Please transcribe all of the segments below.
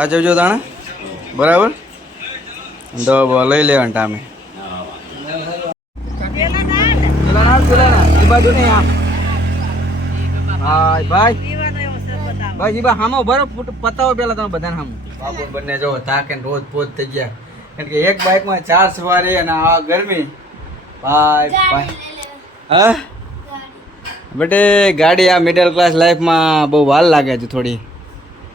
આ જોજો તાણે બરાબર તો લઈ લેવાનું ટામે એ બાજુ નહીં આમ ભાઈ ભાઈ જી બા હામો બરો પતાવો પેલા તમે બધાને હામો બાપુ બંને જો થાકે રોજ પોત થઈ ગયા કારણ કે એક બાઇકમાં 4 સવારી અને આ ગરમી ભાઈ ભાઈ હા બેટે ગાડી આ મિડલ ક્લાસ લાઈફમાં બહુ વાર લાગે છે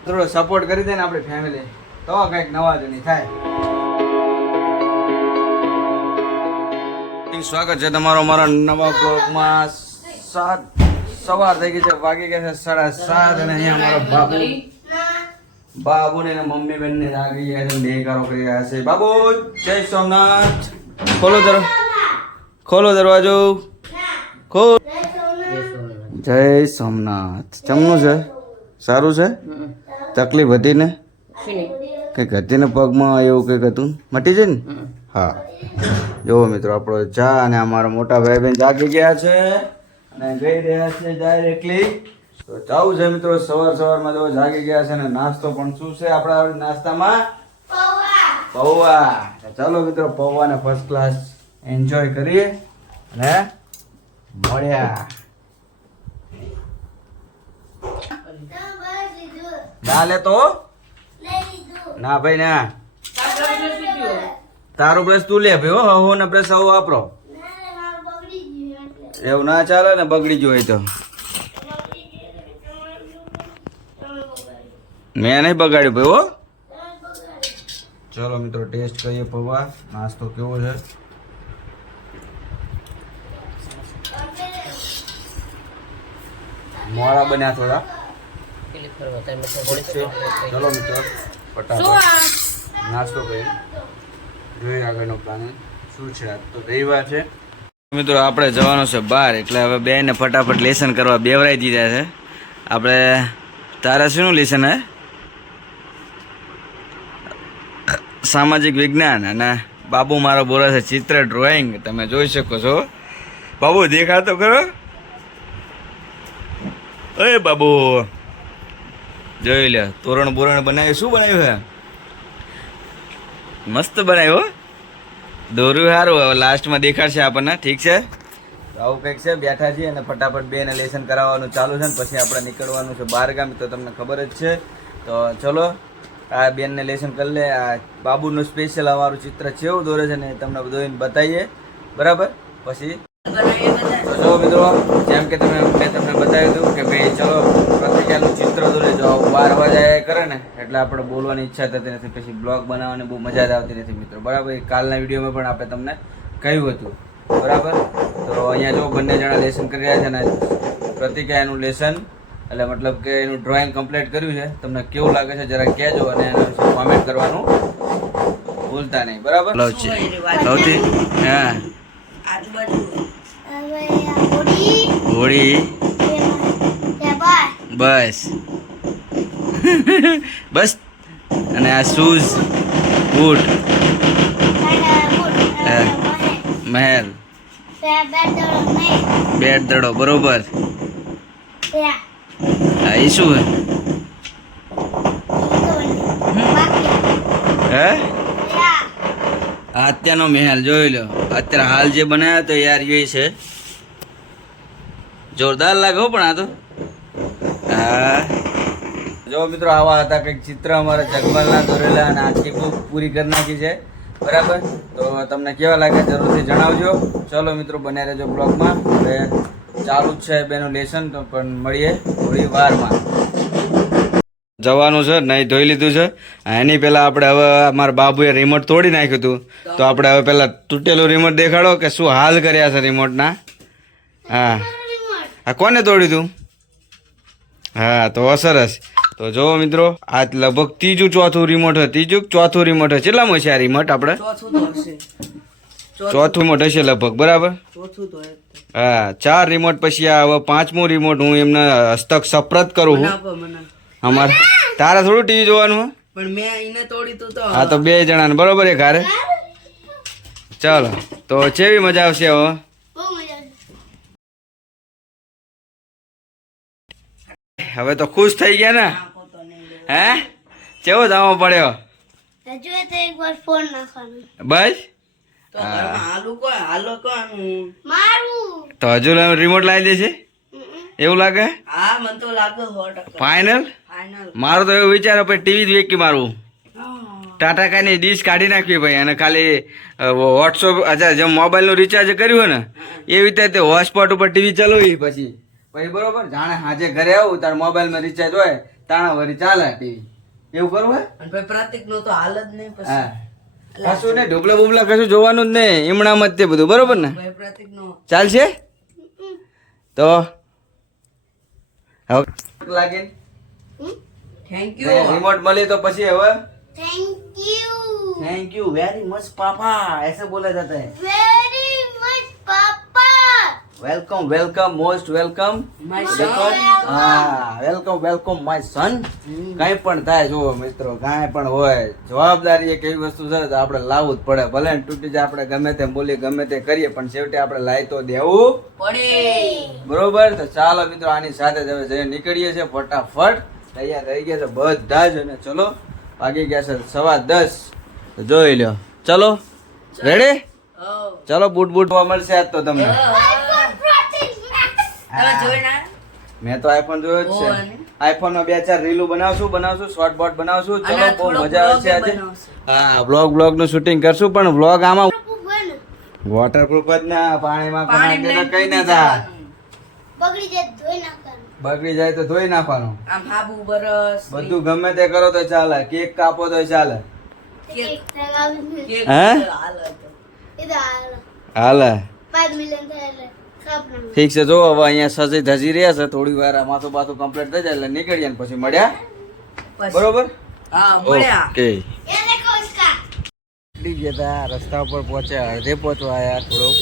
થોડો સપોર્ટ કરી દે ને આપણી ફેમિલી તો કંઈક નવા જૂની થાય. સ્વાગત છે તમારો અમારા નવા બ્લોગમાં. સવાર થઈ ગઈ છે, વાગી ગયા છે 7:30 અને અહીંયા અમારો બાબુ ને મમ્મી બેન ને જાગી ગયા છે, દેખાડો કરી રહ્યા છે. બાબુ જય સોમનાથ. ખોલો દરવાજો ખોલ. જય સોમનાથ. ચમનું છે સારું છે? તકલીફ હતી ને કંઈક હતી ને પગમાં એવું કંઈક હતું મટી જાય ને? હા જોવો મિત્રો આપણો ચા અને અમારા મોટા ભાઈ બહેન જાગી ગયા છે અને ગઈ રહ્યા છે ડાયરેક્ટલી. તો ચાવું છે મિત્રો સવારમાં જો જાગી ગયા છે અને નાસ્તો પણ શું છે આપણા નાસ્તામાં? પૌવા. ચાલો મિત્રો પૌવાને ફર્સ્ટ ક્લાસ એન્જોય કરીએ અને મળ્યા. ના લે તો ના ભાઈ ના તારો બ્રશ તું લે ભાઈ હો ને બ્રશ આવો વાપરો. એવું ના ચાલે ને બગડી ગયું હોય તો. મેં નહીં બગાડ્યું ભાઈ હો. ચલો મિત્રો ટેસ્ટ કરીએ પૌવા. નાસ્તો કેવો છે? મોડા બન્યા થોડા. ચલો મિત્રો ફટાફટ નાસ્તો કરી જોઈએ આગળનો પ્લાન શું છે. આજ તો રવિવાર છે મિત્રો, આપણે જવાનું છે બહાર એટલે હવે બેને ફટાફટ લેસન કરવા બેવરાઈ દીધા છે. આપણે તારા શું લેસન હે? સામાજિક વિજ્ઞાન. અને બાબુ મારો બોલે છે ચિત્ર ડ્રોઈંગ. તમે જોઈ શકો છો. બાબુ દેખાતો કરો. અરે બાબુ જોઈ લે તોરણ બોરણ બનાવ્યું. શું બનાવ્યું છે? મસ્ત બનાવ્યું. દોર્યું સારું. હવે લાસ્ટમાં દેખાડશે આપણને. ઠીક છે આવું કંઈક છે. બેઠા છીએ અને ફટાફટ બેને લેસન કરાવવાનું ચાલુ છે ને પછી આપણે નીકળવાનું છે બહાર ગામ. તો તમને ખબર જ છે. તો ચલો આ બેનને લેસન કરી લે. આ બાબુનું સ્પેશિયલ અમારું ચિત્ર કેવું દોરે છે ને તમને બધું બતાવીએ બરાબર. પછી જો મિત્રો જેમ કે મેં તમને બતાવ્યું હતું કે ભાઈ ચલો પ્રતિકાનું ચિત્ર દોરે. જો 12 વાગ્યા કરે ને એટલે આપણે બોલવાની ઈચ્છા થતી નથી, પછી બ્લોગ બનાવવાની બહુ મજા જ આવતી નથી મિત્રો બરાબર. કાલના વિડીયોમાં પણ આપણે તમને કહ્યું હતું બરાબર. તો અહીંયા જો બંને જણા લેસન કરી રહ્યા છે ને પ્રતિકા એનું લેસન એટલે મતલબ કે એનું ડ્રોઈંગ કમ્પ્લીટ કર્યું છે. તમને કેવું લાગે છે જરા કહેજો અને એના વિશે કોમેન્ટ કરવાનું ભૂલતા નહીં બરાબર. હા હોળી બસ બસ. અને આ શૂઝ બૂટ મહેલ બેટ દડો બરોબર. હા એ શું હે? અત્યારનો મહેલ જોઈ લો. અત્યારે હાલ જે બનાવ્યો તો યાર એ છે જોરદાર લાગે પણ આ તો. હા જો મિત્રો આવા હતા કંઈક ચિત્ર અમારા જગમલના દોરેલા અને આખી બુક પૂરી કરી નાખી છે બરાબર. તો તમને કેવા લાગે જરૂરથી જણાવજો. ચલો મિત્રો બને રહેજો બ્લોગમાં. હવે ચાલુ જ છે બેનું લેસન. તો પણ મળીએ થોડી વારમાં. જવાનું છે નહીં ધોઈ લીધું છે. એની પહેલાં આપણે હવે અમારા બાબુએ રિમોટ તોડી નાખ્યું હતું તો આપણે હવે પહેલાં તૂટેલું રિમોટ દેખાડો કે શું હાલ કર્યા છે રિમોટના. હા આ કોને તોડ્યું તું? હા તો સરસ. તો જો મિત્રો આ લગભગ ત્રીજું ચોથું રિમોટ હોય. ત્રીજું ચોથું રિમોટ હોય. કેટલામાં છે આ રિમોટ? આપણે ચોથું રિમોટ હશે લગભગ બરાબર. હા 4 રિમોટ પછી આ હવે 5મું રિમોટ હું એમને હસ્તક સપ્રત કરું છું. અમારે તારા થોડું ટીવી જોવાનું હા તો 2 જણાને બરોબર એક હારે. ચાલો તો કેવી મજા આવશે હવે? હવે તો ખુશ થઈ ગયા ને? હે કેવો જામો પડ્યો હજુ તો એક વાર ફોન નાખવાનો બસ તો ઘરમાં હાલો કોણ મારું તો હજુ રિમોટ લાવી દેશે એવું લાગે હા મને તો લાગે 100% ફાઇનલ ફાઇનલ. મારો તો એવું વિચાર પછી ટીવી જ વેકી મારું ટાટા કાની ડીશ કાઢી નાખવી ભાઈ અને ખાલી વોટ્સઅપ અચ્છા જેમ મોબાઈલનું રિચાર્જ કર્યું હોય ને એવી રીતે તે હોટસ્પોટ ઉપર ટીવી ચલાવી પછી બરોબર જાણે હાજે ઘરે આવું તાર મોબાઈલમાં રિચાર્જ હોય તાણા વળી ચાલે ટીવી એવું કરવું હે અને ભાઈ પ્રતિક નો તો હાલ જ નહીં પછી હા કશું ને ઢોકલા બોબલા કશું જોવાનું જ નહીં ઈમણામ જ તે બધું બરોબર ને ભાઈ પ્રતિક નો ચાલશે તો હવે લાગે થેન્ક યુ. રિમોટ મળી તો પછી હવે thank thank you very much पापा ऐसे बोला जाता है very much papa welcome welcome most welcome My देखो son. હા વેલકમ વેલકમ માય સન કઈ પણ થાય જો મિત્રો કાંઈ પણ હોય જવાબદારી એક એવી વસ્તુ છે તો આપણે લાવવું જ પડે ભલે ને તૂટી જાય આપણે ગમે તેમ બોલીએ ગમે તે કરીએ પણ છેવટે આપણે લાવી તો દેવું પડે બરોબર તો ચાલો મિત્રો આની સાથે જ હવે જઈને નીકળીએ છીએ ફટાફટ તૈયાર થઈ ગયા છે બધા જ અને ચલો વાગી ગયા છે 10:15 તો જોઈ લ્યો ચલો રેડી ચલો બૂટ બૂટ જોવા મળશે આજ તો તમને તમે જોઈ ના મેં તો આઈફોન જોયો જ છે આઈફોન માં 2-4 રીલું બનાવશું શોર્ટ બોટ બનાવશું અને ચલો બહુ થોડો મજા આવશે vlog આજે બનાવશું. હા બ્લોગ નું શૂટિંગ કરશું પણ વ્લોગ આમાં બન વોટરપ્રૂફ જ ના પાણીમાં પાણી નાખે તો લઈને કઈ ના ડૂબી થાય જવાનું. બગડી જાય ધોઈ નાખવાનું બગડી જાય તો ધોઈ નાખવાનું આમ હાબુ બરસ બધું ગમે તે કરો તો ચાલે કેક કાપો તો ચાલે કેક લગાવી કેક હે? હાલ હતો. ઇધર આલો હાલે 5 મિલિયન થાય એટલે કાપવાનું ઠીક છે જો હવે અહીંયા સજી ધજી રહ્યા છે થોડી વાર આ માથું બાથું કમ્પ્લીટ થઈ જાય એટલે નીકળીએ ને પછી મળ્યા પછી- બરોબર હા મળ્યા ઓકે એ દેખો इसका નીકળી ગયા હતા રસ્તા ઉપર પહોંચ્યા અડધે પહોંચવા આવ્યા થોડોક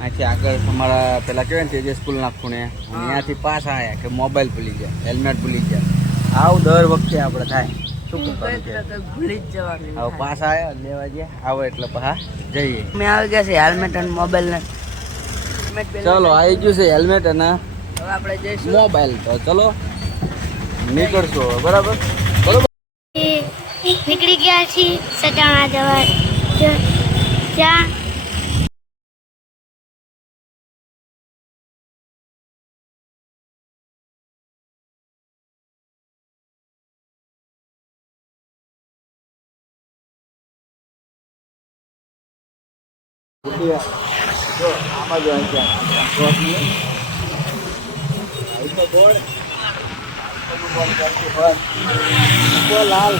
અહીંથી આગળ તમારા પેલા કહેવાય ને તેજે સ્કૂલના ખૂણે અને અહીંયાથી પાછા આવ્યા કે મોબાઈલ ભૂલી ગયા હેલ્મેટ ભૂલી ગયા આવું દર વખતે આપણે થાય શું કરવાનું કે ભૂલી જ જવાનું હવે પાછા આવ્યા લેવા ગયા આવો એટલે પાછા જઈએ મેં આવી ગયા છે હેલ્મેટ અને મોબાઈલ ને ચલો આવી ગયું છે હેલ્મેટ અને હવે આપણે જઈશું મોબાઈલ તો ચલો નીકળશું હવે બરાબર બરોબર નીકળી ગયા છીએ સટાણા જવા ત્યાં જો આમાં જો અહીંયા તો બોલ લાલ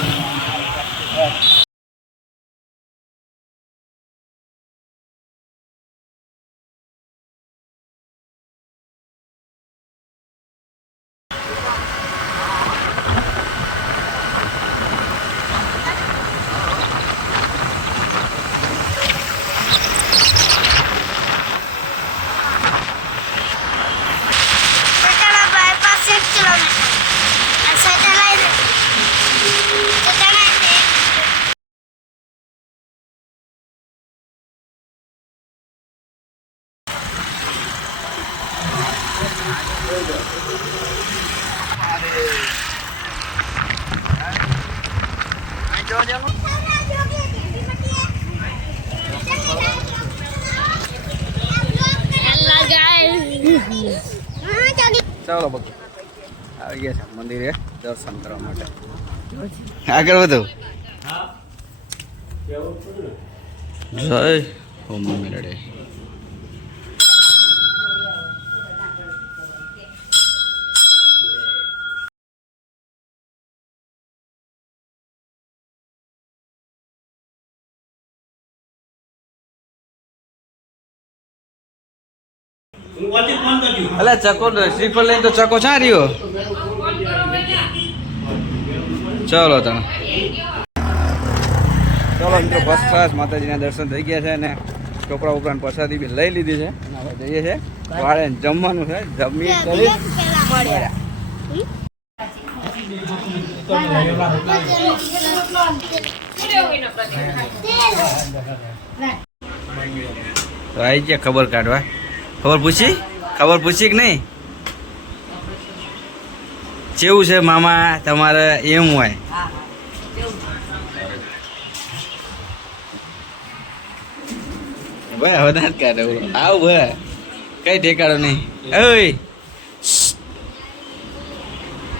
સટાણા બાયપાસ 1 કિલોમીટર આ સટાણા ચાલો બગી આવી ગયા છે મંદિરે દર્શન કરવા માટે આગળ વધો જય ઓમ મેરડે અલા ચકો શ્રીફળ લઈને તો ચકો ચા રહ્યો ચલો તમે ચલો મિત્રો ફર્સ્ટ ક્લાસ માતાજીના દર્શન થઈ ગયા છે અને ચોપડા ઉપરાંત પ્રસાદી બી લઈ લીધી છે અને હવે જઈએ છે વાળે જમવાનું છે જમી કરી મળ્યા. તો આવી ગયા ખબર કાઢવા ખબર પૂછી કે નહીં કેવું છે મામા તમારે એમ હોય ભાઈ હવે દાંત કાઢે આવ ભાઈ કઈ ઠેકાડો નહીં ઓય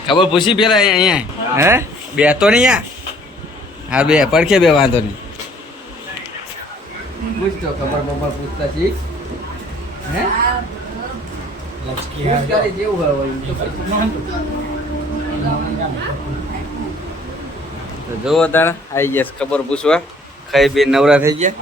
ખબર પૂછી પેલા અહીંયા હે બે તો નહીં યા હા બે પડખે બે વાંધો નહીં પૂછતો ખબર બબર પૂછતા શીખ હે જેવું હોય તો જોવો તારા આવી ગયા ખબર પૂછવા ખાઈ બે નવરા થઈ ગયા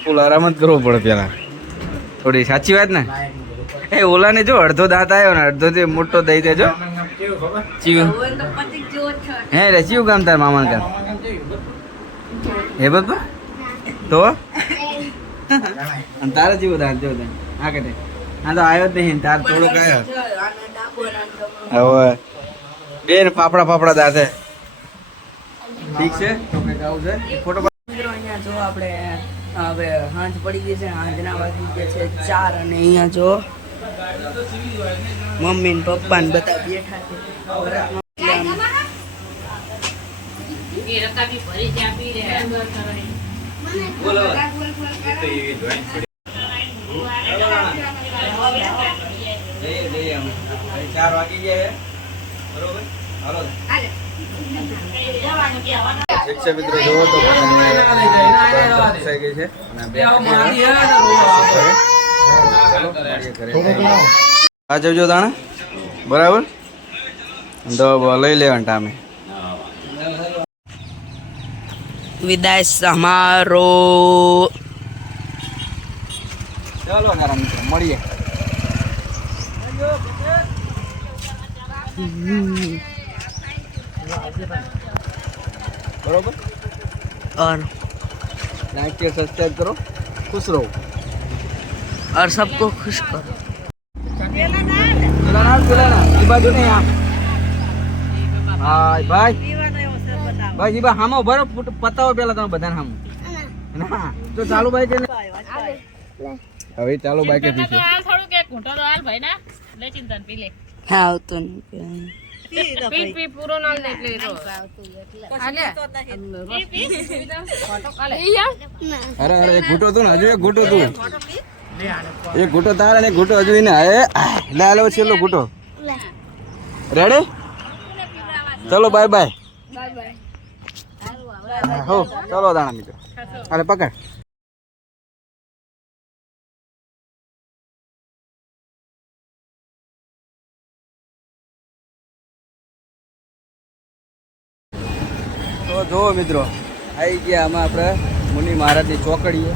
ફૂલ આરામ જ કરવો પડે પેલા થોડી સાચી વાત ને એ ઓલા ને જો અડધો દાંત આવ્યો ને અડધો તે મોટો દઈ દેજો ચીવું હે રે ચીવું કામ તાર મામા કામ હે બાપા તો અને તારે ચીવું દાંત જો હા કે હા તો આવ્યો જ નહીં તાર થોડોક આવ્યો હવે બેન ફાફડા ફાફડા દાંતે ઠીક છે તો કઈક આવું છે ફોટો મિત્રો અહીંયા જો આપણે હવે હાંજ પડી ગઈ છે હાંજના વાગી ગયા છે 4 અને અહીંયા જો મમ્મી ને પપ્પા ને બધા બેઠા છે બોલો 4 વાગી ગયા બરોબર હાલો શિક્ષક મિત્રો જોવો તો થઈ ગઈ છે આ જજો તાણે બરાબર તો લઈ લેવાનું ટામે વિદાય સમારોહ ચાલો મારા મિત્રો મળીએ बरोबर और लाइक के सब्सक्राइब करो खुश रहो और सबको खुश करो चलाना ये बाजू नहीं यहाँ हाय भाई भाई जी बा हम बरो पता हो पेला તમે બધાને હમ ના તો ચાલુ ભાઈ કે હવે ચાલો ભાઈ કે પીછે થોડું કે ઘૂંટો તો હાલ ભાઈ ના લે ચિંતન પી લે હા આવતું નહીં પી પી પૂરો નાલ ને એટલે તો આલે અરે અરે એક ઘૂંટો તું ને હજુ એક ઘૂંટો તું એક ઘૂંટો તારે ને ઘૂંટો હજુ ને હે લે આલો છેલ્લો ઘૂંટો રેડી ચલો બાય બાય હો ચલો દાણા મિત્રો અરે પકડ તો જુઓ મિત્રો આવી ગયા આમાં આપણે મુનિ મહારાજની ચોકડીએ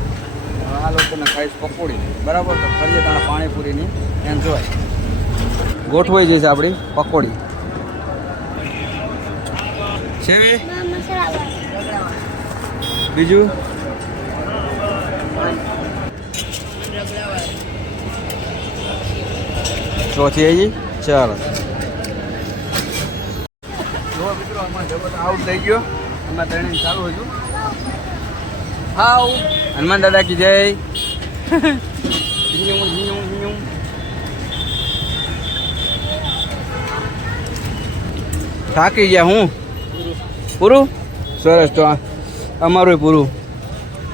આ લોકોને ખાઈશ પકોડી બરાબર તો ફરીએ તાણા પાણીપુરીની એન્જોય ગોઠવાઈ જઈશ આપણી પકોડી છે બીજું ચોથી આવી ચાલો જો મિત્રો આમાં જબરદસ્ત આઉટ થઈ ગયો આમાં ટ્રેનિંગ ચાલુ હજુ હાઉ હનુમાન દાદા કી જય થાકી ગયા હું પૂરું સરસ તો અમારું પૂરું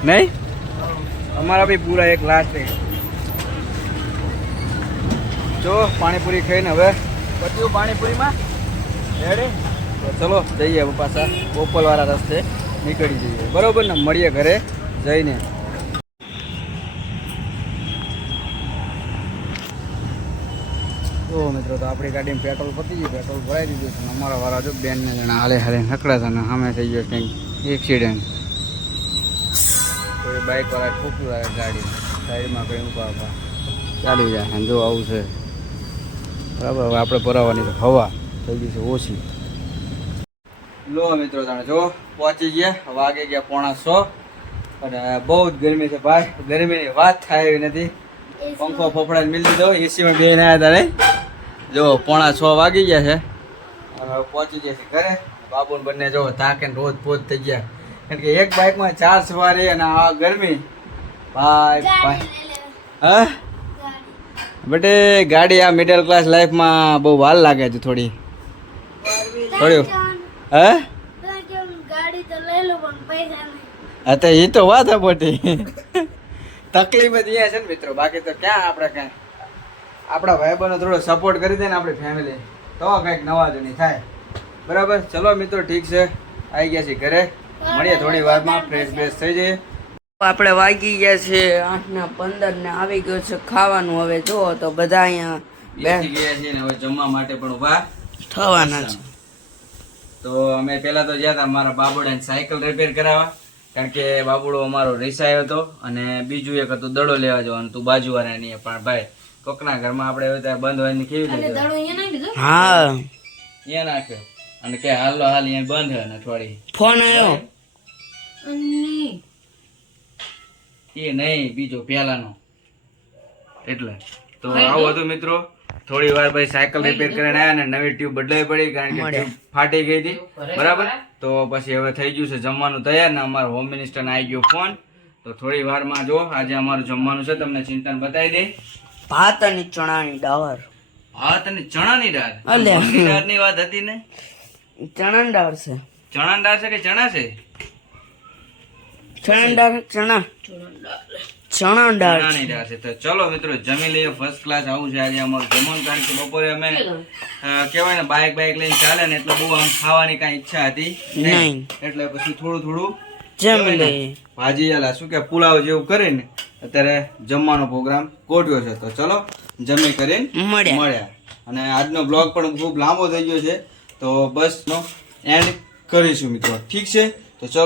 નહીં અમારા બી પૂરા એક લાસ્ટ છે જો પાણીપુરી ખાઈને હવે પત્યું પાણીપુરીમાં રેડી તો ચલો જઈએ પાછા બોપલવાળા રસ્તે નીકળી જઈએ બરોબર ને મળીએ ઘરે જઈને તો મિત્રો તો આપણી ગાડીમાં પેટ્રોલ પતી ગયું પેટ્રોલ ભરાઈ દીધું છે અમારા વાળા જો બેનને જણા હાલે હાલે નકળાતા ને સામે થઈ ગયો કંઈક એક્સિડન્ટ કોઈ બાઇકવાળા ઠોકું આવે ગાડી સાઈડમાં કંઈ ઊભા ચાલી જાય જો આવું છે બરાબર હવે આપણે ભરાવાની તો હવા થઈ ગઈ છે ઓછી લો મિત્રો તમે જો પહોંચી ગયા વાગે ગયા 6:45 અને બહુ જ ગરમી છે ભાઈ ગરમીની વાત થાય એવી નથી પંખો ફફડાને મિલ દીધો એસીમાં બે ના હતા જો 5:45 વાગી ગયા છે હવે પહોંચી ગયા છે ઘરે બાબુને બંને જો થાકે ને રોજ પોત થઈ ગયા કારણ કે એક બાઇકમાં 4 સવારી અને આ ગરમી ભાઈ ભાઈ હા બટે ગાડી આ મિડલ ક્લાસ લાઈફમાં બહુ વાર લાગે છે થોડી હા ગાડી તો લઈ લો પણ પૈસા નહીં. હા તો એ તો વાત મોટી તકલીફ જ અહીંયા છે ને મિત્રો બાકી તો ક્યાં આપણે કાંઈ આપણા ભાઈબંધો થોડો સપોર્ટ કરી દે ને આપણી ફેમિલી તો કંઈક નવા જૂની થાય બરાબર ચલો મિત્રો ઠીક છે આવી ગયા છીએ ઘરે મળીએ થોડી વારમાં ફ્રેશ બ્રેશ થઈ જઈએ આપણે વાગી ગયા છે 8:15 ને આવી ગયો છે ખાવાનું. હવે જો તો બધા અહીંયા બેસી ગયા છીએ ને હવે જમવા માટે પણ ઊભા થવાના છે. તો અમે પહેલા તો ગયા હતા મારા બાબુડાને સાયકલ રિપેર કરાવવા કારણ કે બાબુડો અમારો રિસાયો હતો અને બીજું એક હતું દડો લેવા જવાનું તું બાજુવાળા નહીં પણ ભાઈ કોકના ઘરમાં આપણે હવે ત્યાં બંધ હોય ને કેવી રીતે હા અહીંયા નાખ્યો અને કે હાલો હાલ અહીંયા બંધ હોય ને અઠવાડિયે ફોન આવ્યો એ નહીં બીજો પહેલાનો એટલે તો આવું હતું મિત્રો થોડી વાર ભાઈ સાયકલ રિપેર કરીને આવ્યા ને નવી ટ્યુબ બદલાવી પડી કારણ કે ટ્યુબ ફાટી ગઈ હતી બરાબર તો પછી હવે થઈ ગયું છે જમવાનું તૈયાર ને અમારો હોમ મિનિસ્ટર આવી ગયો ફોન તો થોડી વારમાં જો આજે અમારું જમવાનું છે તમને ચિંતન બતાવી દે ભાત અને ચણાની દાળ. ભાત અને ચણાની દાળ અલે. મગની દાળની વાત હતી ને ચણાની દાળ છે. ચણાની દાળ છે કે ચણા છે ચણાની દાળ ચણા ચણાની દાળ ચણાની દાળ છે તો ચલો મિત્રો જમી લઈએ ફર્સ્ટ ક્લાસ આવું છે આજે અમારું જમવાનું કારણ કે બપોરે અમે કહેવાય ને બાઇક લઈને ચાલે ને એટલે બહુ આમ ખાવાની કાંઈ ઈચ્છા હતી નહીં એટલે પછી થોડું જમી લઈએ. ભાજી આલા શું કે પુલાવ જેવું કરીને અત્યારે જમવાનો પ્રોગ્રામ ગોઠવ્યો છે તો ચલો જમી કરીને મળ્યા અને આજનો બ્લોગ પણ ખૂબ લાંબો થઈ ગયો છે તો બસ નો એન્ડ કરીશું મિત્રો ઠીક છે તો ચલો